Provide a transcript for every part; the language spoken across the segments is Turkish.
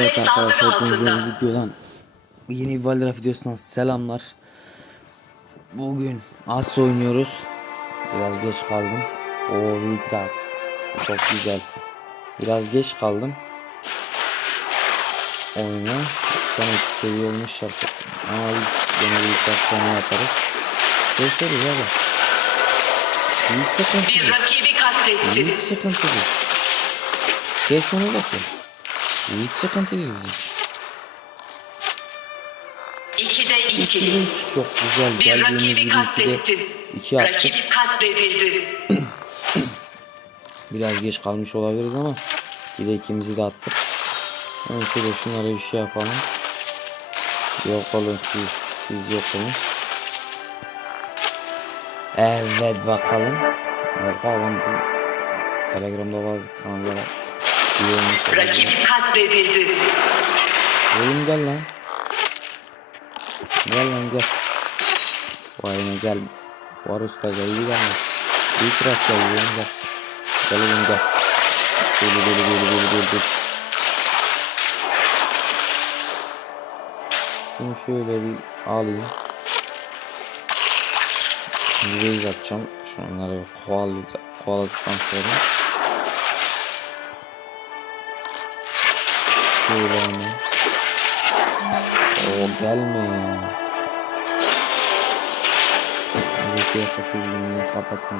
Evet arkadaşlar hepinize yeni videodan yeni bir Valorant videosundan selamlar. Bugün As oynuyoruz. Biraz geç kaldım. O Witrax. Çok güzel. Biraz geç kaldım. Oyuna. Son iki seviye olmuş yaptık. Ama biz gene sonra yaparız. Gösteririz abi. Hiç sıkıntı Bir rakibi katletti. Hiç sıkıntı. Kes onu bakın. Hiç sıkıntı bizim. İkide iki. İkili çok güzel. Bir Geldiğimiz rakibi gibi ikide katletti. iki. Rakibi katledildi. Biraz geç kalmış olabiliriz ama ikide ikimizi de attık. Yani şöyle şunlara bir şey yapalım. Yok olun siz, siz yok olun. Evet bakalım. Bakalım Telegram'da bazı kanallara. Rakibi katledildi. Oğlum gel lan. Gel lan gel. Vay ne gel. Var usta gel iyi gelme. Büyük rast gel lan gel. Gel oğlum gel. Böyle böyle böyle böyle böyle böyle. Şunu şöyle bir alayım. Base atacağım. Şunları bir kovaladık, kovaladıktan sonra. Şöyle hemen. O gelme ya. Burası yaklaşıyorum ya kapatma.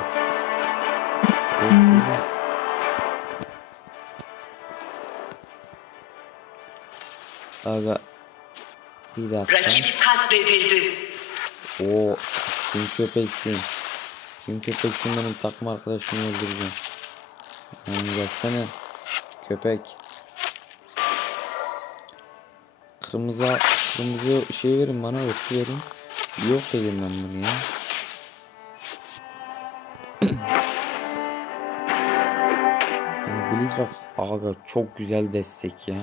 Güzel. Aga bir dakika. Rakibi katledildi. O kim köpeksin? Kim köpeksin benim takım arkadaşımı öldüreceğim. Yani gelsene. Köpek. Kırmızı kırmızı şey verin bana örtü verin. Yok dedim ben bunu ya. Yani Blitrax aga çok güzel destek ya.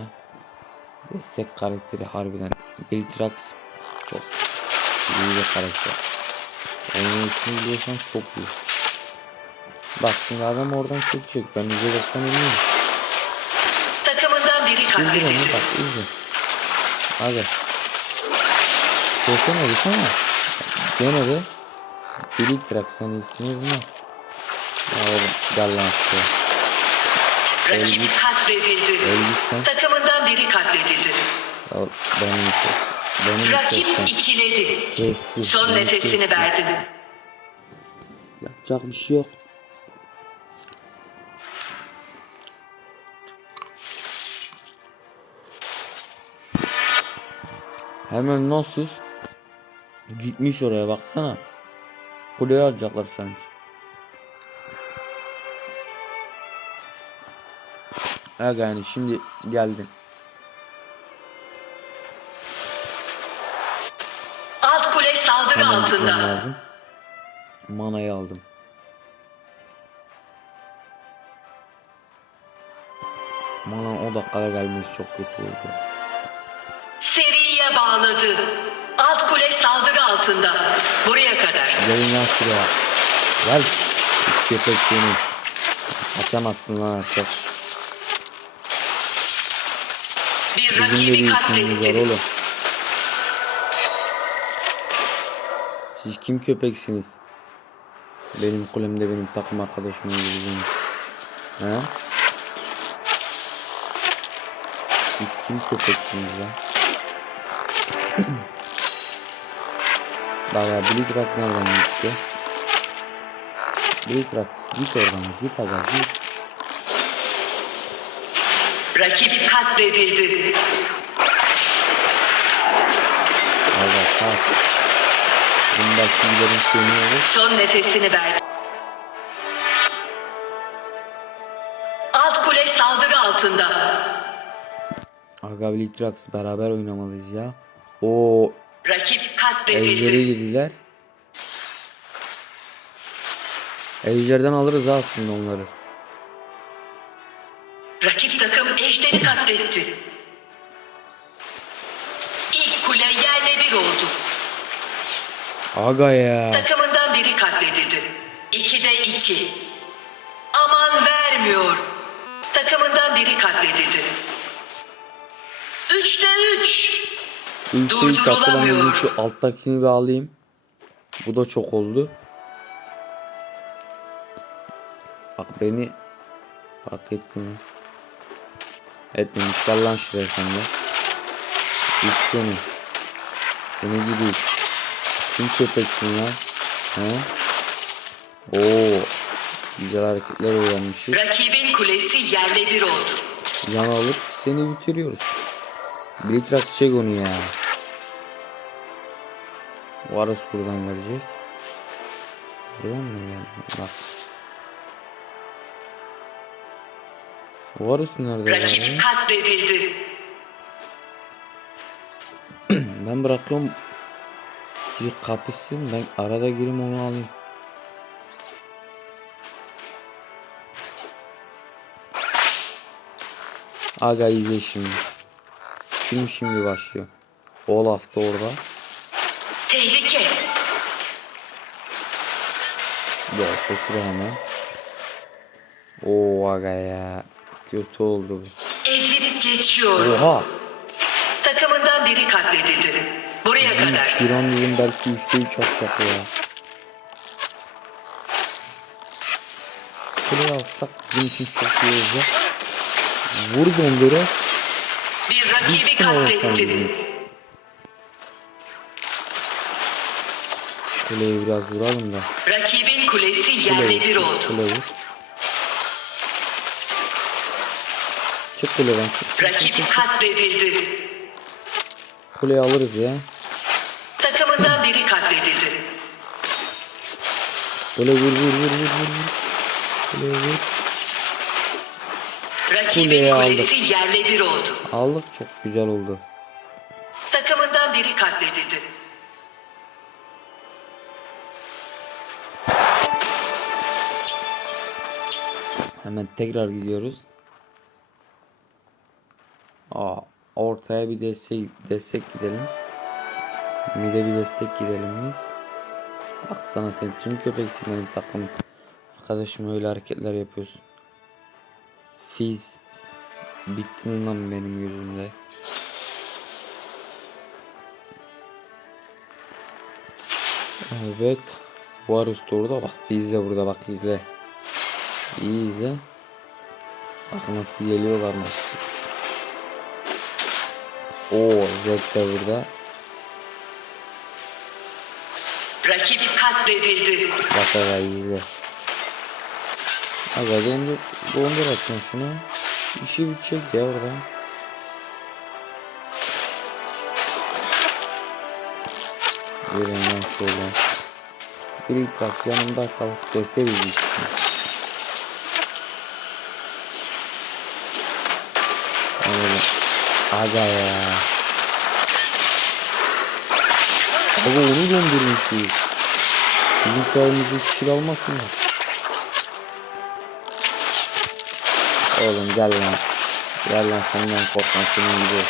Destek karakteri harbiden. Blitrax çok iyi bir karakter. Oyunu için biliyorsan çok iyi. Bak şimdi adam oradan çekecek. Ben %90 eminim. Takımından biri İzle katledildi. bak izle. Hadi. Kesemedik ama. Gene de Blitrax sen isminiz ne? Ya oğlum gel lan şuraya. Rakibi katledildi. Takımından biri katledildi. Ya benim kes. Benim Rakip kes sen. ikiledi. Kesti. Son nefesini kesti. verdi. Yapacak bir şey yok. Hemen Nosus gitmiş oraya baksana. Kuleye alacaklar sanki. Aga yani şimdi geldin. Saldırı Hemen altında. lazım. Manayı aldım. Mana o dakikada gelmesi çok kötü oldu. Seriye bağladı. Alt kule saldırı altında. Buraya kadar. Gelin lan şuraya. Gel. Üç köpek seni. Kaçamazsın lan artık. Bir Bizim rakibi bir ismimiz var katletti. oğlum. Siz kim köpeksiniz? Benim kulemde benim takım arkadaşım öldürdünüz. He? Siz kim köpeksiniz ya? Bak ya Blitrax nereden gitti? Blitrax git oradan git aga git. Rakip katledildi. Aga kalk. Bundaki ilerin sönüyor. Son nefesini verdi. Alt kule saldırı altında. Aga Blitrax beraber oynamalıyız ya. O Rakip Ejder'e katledildi. girdiler. Ejder'den alırız ha aslında onları. Rakip takım ejderi katletti. İlk kule yerle bir oldu. Aga ya. Takımından biri katledildi. 2. Aman vermiyor. Takımından biri katledildi. 3'te 3. İlk Durdurulamıyor. şu alttakini bir alayım. Bu da çok oldu. Bak beni hak etti mi? Etmemiş. Gel lan şuraya sen de. İlk seni. Seni gidiyor. Kim köpeksin lan? He? Oo. Güzel hareketler öğrenmişiz. Rakibin kulesi yerle bir oldu. Yan alıp seni bitiriyoruz. Blitzrak çek onu ya. Varus buradan gelecek. Buradan mı geldi? Bak. Varus nerede? ya? Rakip katledildi. Ben bırakıyorum. Sivik kapışsın. Ben arada gireyim onu alayım. Aga izle şimdi. Film şimdi başlıyor. Olaf da orada. Tehlike. Gel seçil hemen. Oo aga ya. Kötü oldu bu. Ezip geçiyor. Oha. Takımından biri katledildi. Buraya kadar. Bir an dedim belki 3'te 3 atacak ya. Buraya alsak bizim için çok iyi olacak. Vur dondura. Bir rakibi Bitsin orası bizim katletti. için. Kuleyi biraz vuralım da. Rakibin kulesi yerle bir oldu. Kule vur. Çık kuleden çık. çık, çık. katledildi. Kuleyi alırız ya. Takımından biri katledildi. Kule vur vur vur vur vur. Kule vur. Rakibin Kuleyi aldık. kulesi yerle bir oldu. Aldık çok güzel oldu. Takımından biri katledildi. Hemen tekrar gidiyoruz. Aa, ortaya bir destek destek gidelim. Mide bir destek gidelim biz. Baksana sen kim köpeksin benim takım. Arkadaşım öyle hareketler yapıyorsun. Fiz. Bittin lan benim yüzümde. Evet. Varus da orada bak. Fiz de burada bak izle. İyi izle. Bak nasıl geliyorlar nasıl. Oo Zed de burada. Rakip katledildi. Bak aga izle. Aga dondur, dondur atın şunu. İşi bitecek ya orada. Verin lan şöyle. Bir itiraf yanımda kalıp deseriz gitsin. Öyle. Aga ya. Aga onu döndürmüşüz. Bizim sayımızı kişi almasınlar. Oğlum gel lan. Gel lan senden korkma senin gibi.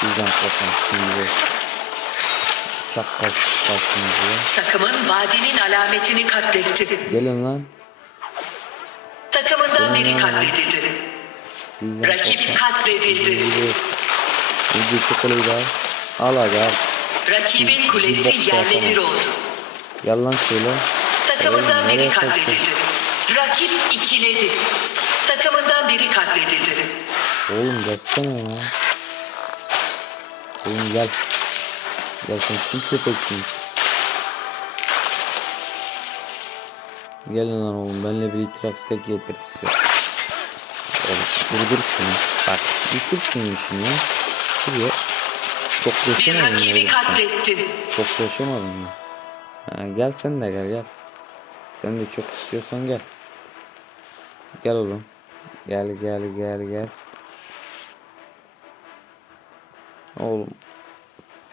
Sizden korkma senin gibi. Çakkal kalsınız ya. Takımın vadinin alametini katletti. Gelin lan. Takımından biri katledildi. Sizden Rakip korkma. katledildi. Gibi. Bir çikolayı da al. Al aga. Rakibin kulesi bok yerle yapamam. bir oldu. Gel lan şöyle. Takımından biri katledildi. Rakip ikiledi. Takımından biri katledildi. Oğlum gelsene ya. Oğlum gel. Gel sen kim köpeksin? Gelin lan oğlum benimle bir itirak stack yeteriz size. Oğlum durdur şunu. Bak bitir şunu işini ya. Şuraya. Çok Bir yaşamadın rakibi oğlum sen? katletti. Çok yaşamadın mı? Ha, gel sen de gel gel. Sen de çok istiyorsan gel. Gel oğlum. Gel gel gel gel. Oğlum.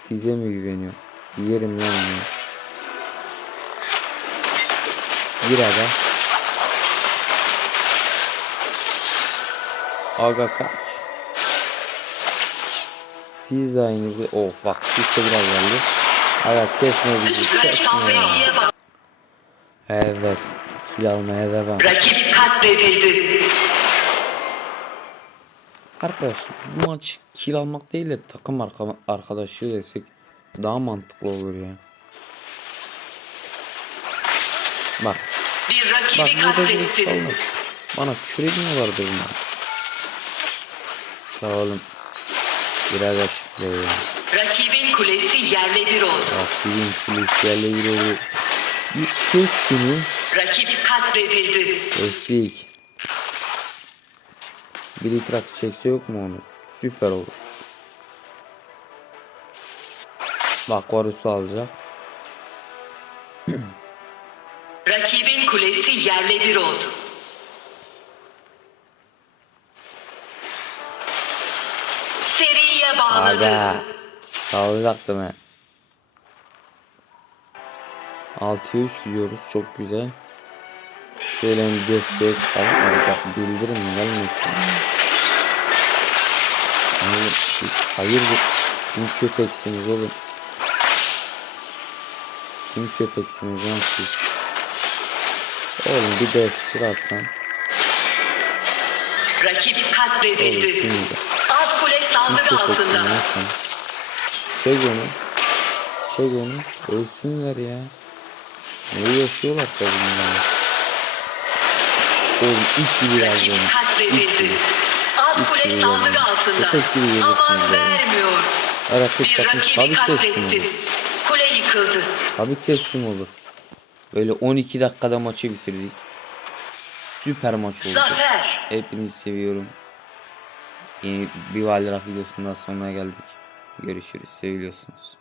Fize mi güveniyor? Yerim lan onu. Gir aga. Aga kaç. Fiz de aynı. Oh bak Fiz de biraz geldi. Ayak kesme bizi. Kesme. Evet. Kill almaya devam. Rakip katledildi. Arkadaş bu maç kill almak değil de takım arka arkadaşlığı desek daha mantıklı olur ya. Bak Bir rakibi burada direkt katletti. sallar. Bana küfür etmiyorlardır bunlar. Sağ olun. Biraz aşıklı ya. Rakibin kulesi yerle bir oldu. Rakibin polis yerle bir oldu. Kes şunu. Rakip katledildi. Eşlik. Bir itrak çekse yok mu onu? Süper olur. Bak Varus'u alacak. Rakibin kulesi yerle bir oldu. Seriye bağladı. Aga. Sağlayacaktım he. 6'ya 3 gidiyoruz. Çok güzel. Şöyle bir desteğe çıkalım. Aga bildirim gelmesin. Oğlum siz hayırdır? Kim köpeksiniz oğlum? Kim köpeksiniz lan siz? Oğlum bir destek atsan. Rakip Oğlum katledildi. şimdi. Saldırı altında. Çek onu. Çek onu. Ölsünler ya. Ne yaşıyorlar tabii bunlar. Oğlum ilk gibi yazdım. katledildi. Alt kule saldırı altında. Köpek gibi Aman vermiyor. Rakip Bir rakibi katletti. Kule yıkıldı. Tabii teslim olur. Böyle 12 dakikada maçı bitirdik. Süper maç oldu. Zafer. Hepinizi seviyorum. Yeni bir Valorant videosundan sonra geldik. Görüşürüz. Seviliyorsunuz.